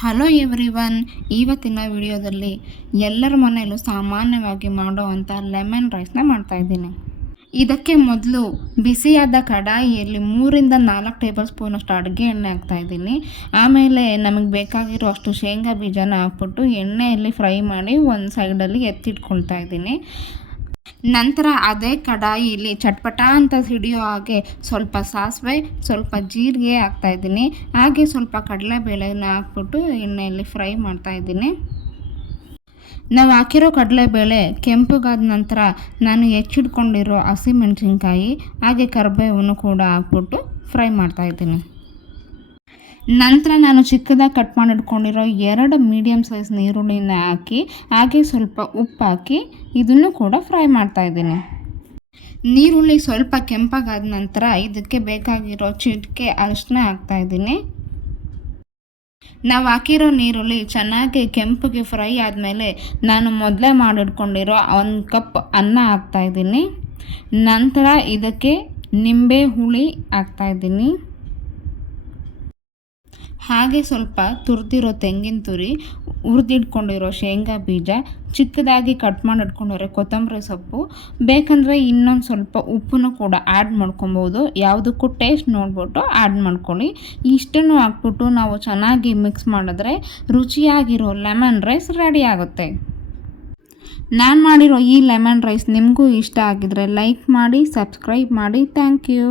Hello every one ಇವತ್ತಿನ ವಿಡಿಯೋದಲ್ಲಿ ಎಲ್ಲರ ಮನೆಯಲ್ಲೂ ಸಾಮಾನ್ಯವಾಗಿ ಮಾಡುವಂಥ ಲೆಮನ್ ರೈಸ್ನ ಮಾಡ್ತಾಯಿದ್ದೀನಿ ಇದಕ್ಕೆ ಮೊದಲು ಬಿಸಿಯಾದ ಕಡಾಯಿಯಲ್ಲಿ ಮೂರಿಂದ ನಾಲ್ಕು ಟೇಬಲ್ ಸ್ಪೂನಷ್ಟು ಅಡುಗೆ ಎಣ್ಣೆ ಹಾಕ್ತಾಯಿದ್ದೀನಿ ಆಮೇಲೆ ನಮಗೆ ಬೇಕಾಗಿರೋ ಅಷ್ಟು ಶೇಂಗಾ ಬೀಜನ ಹಾಕ್ಬಿಟ್ಟು ಎಣ್ಣೆಯಲ್ಲಿ ಫ್ರೈ ಮಾಡಿ ಒಂದು ಸೈಡಲ್ಲಿ ಎತ್ತಿಟ್ಕೊಳ್ತಾ ಇದ್ದೀನಿ. ನಂತರ ಅದೇ ಕಡಾಯಿಲಿ ಚಟ್ಪಟ ಅಂತ ಹಿಡಿಯೋ ಹಾಗೆ ಸ್ವಲ್ಪ ಸಾಸಿವೆ, ಸ್ವಲ್ಪ ಜೀರಿಗೆ ಹಾಕ್ತಾಯಿದ್ದೀನಿ ಹಾಗೆ ಸ್ವಲ್ಪ ಕಡಲೆಬೇಳೆನ ಹಾಕ್ಬಿಟ್ಟು ಎಣ್ಣೆಯಲ್ಲಿ ಫ್ರೈ ಮಾಡ್ತಾಯಿದ್ದೀನಿ ನಾವು ಹಾಕಿರೋ ಕಡಲೆಬೇಳೆ ಕೆಂಪುಗಾದ ನಂತರ ನಾನು ಹೆಚ್ಚಿಟ್ಕೊಂಡಿರೋ ಹಸಿಮೆಣಸಿನ್ಕಾಯಿ, ಹಾಗೆ ಕರಿಬೇವನ್ನು ಕೂಡ ಹಾಕ್ಬಿಟ್ಟು ಫ್ರೈ ಮಾಡ್ತಾಯಿದ್ದೀನಿ ನಂತರ ನಾನು ಚಿಕ್ಕದಾಗಿ ಕಟ್ ಮಾಡಿಟ್ಕೊಂಡಿರೋ ಎರಡು ಮೀಡಿಯಮ್ ಸೈಜ್ ಈರುಳ್ಳಿನ ಹಾಕಿ, ಹಾಗೆ ಸ್ವಲ್ಪ ಉಪ್ಪು ಹಾಕಿ ಇದನ್ನು ಕೂಡ ಫ್ರೈ ಮಾಡ್ತಾಯಿದ್ದೀನಿ ನೀರುಳ್ಳಿ ಸ್ವಲ್ಪ ಕೆಂಪಾಗಾದ ನಂತರ ಇದಕ್ಕೆ ಬೇಕಾಗಿರೋ ಚಿಟಿಕೆ ಅರಿಶಿನ ಹಾಕ್ತಾಯಿದ್ದೀನಿ ನಾವು ಹಾಕಿರೋ ನೀರುಳ್ಳಿ ಚೆನ್ನಾಗಿ ಕೆಂಪಗೆ ಫ್ರೈ ಆದಮೇಲೆ ನಾನು ಮೊದಲೇ ಮಾಡಿಟ್ಕೊಂಡಿರೋ ಒಂದು ಕಪ್ ಅನ್ನ ಹಾಕ್ತಾಯಿದ್ದೀನಿ ನಂತರ ಇದಕ್ಕೆ ನಿಂಬೆ ಹುಳಿ ಹಾಕ್ತಾಯಿದ್ದೀನಿ ಹಾಗೆ ಸ್ವಲ್ಪ ತುರಿದಿರೋ ತೆಂಗಿನ ತುರಿ, ಹುರಿದಿಟ್ಕೊಂಡಿರೋ ಶೇಂಗಾ ಬೀಜ, ಚಿಕ್ಕದಾಗಿ ಕಟ್ ಮಾಡಿ ಇಟ್ಕೊಂಡಿರೋ ಕೊತ್ತಂಬರಿ ಸೊಪ್ಪು, ಬೇಕಂದರೆ ಇನ್ನೊಂದು ಸ್ವಲ್ಪ ಉಪ್ಪನ್ನು ಕೂಡ ಆ್ಯಡ್ ಮಾಡ್ಕೊಬೋದು. ಯಾವುದಕ್ಕೂ ಟೇಸ್ಟ್ ನೋಡ್ಬಿಟ್ಟು ಆ್ಯಡ್ ಮಾಡ್ಕೊಳ್ಳಿ. ಇಷ್ಟನ್ನು ಹಾಕ್ಬಿಟ್ಟು ನಾವು ಚೆನ್ನಾಗಿ ಮಿಕ್ಸ್ ಮಾಡಿದ್ರೆ ರುಚಿಯಾಗಿರೋ ಲೆಮನ್ ರೈಸ್ ರೆಡಿ ಆಗುತ್ತೆ. ನಾನು ಮಾಡಿರೋ ಈ ಲೆಮನ್ ರೈಸ್ ನಿಮಗೂ ಇಷ್ಟ ಆಗಿದ್ರೆ ಲೈಕ್ ಮಾಡಿ ಸಬ್ಸ್ಕ್ರೈಬ್ ಮಾಡಿ. Thank you